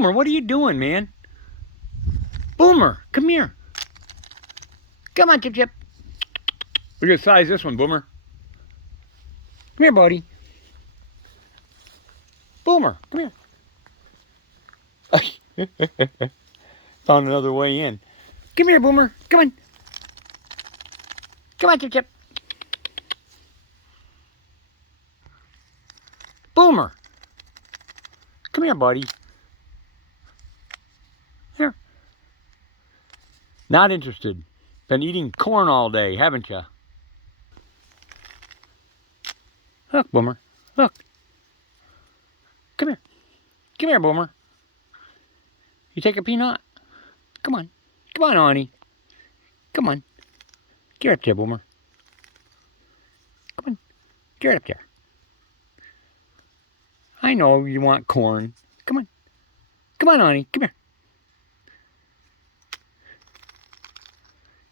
Boomer, what are you doing, man? Boomer, come here. Come on, Chip Chip. Look at the size of this one, Boomer. Come here, buddy. Boomer, come here. Found another way in. Come here, Boomer. Come on. Come on, Chip Chip. Boomer. Come here, buddy. Here. Not interested. Been eating corn all day, haven't you? Look, Boomer. Look. Come here. Come here, Boomer. You take a peanut? Come on. Come on, honey. Come on. Get up there, Boomer. Come on. Get up there. I know you want corn. Come on. Come on, honey. Come here.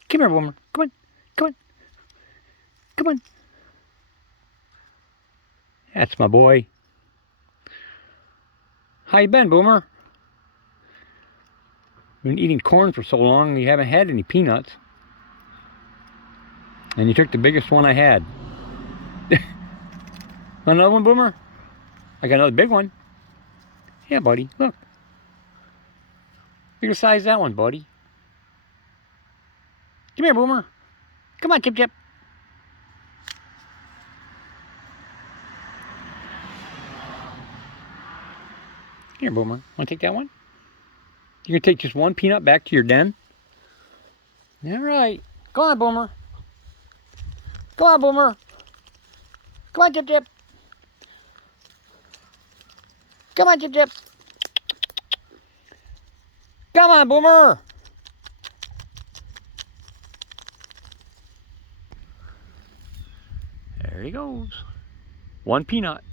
Come here, Boomer. Come on. Come on. Come on. That's my boy. How you been, Boomer? Been eating corn for so long, you haven't had any peanuts. And you took the biggest one I had. Another one, Boomer? I got another big one. Yeah, buddy, look. Look at the size of that one, buddy. Come here, Boomer. Come on, Chip Chip. Here, Boomer. Want to take that one? You gonna take just one peanut back to your den? All right. Go on, Boomer. Go on, Boomer. Come on, Chip Chip. Come on, Chip Chip. Come on, Boomer. There he goes. One peanut.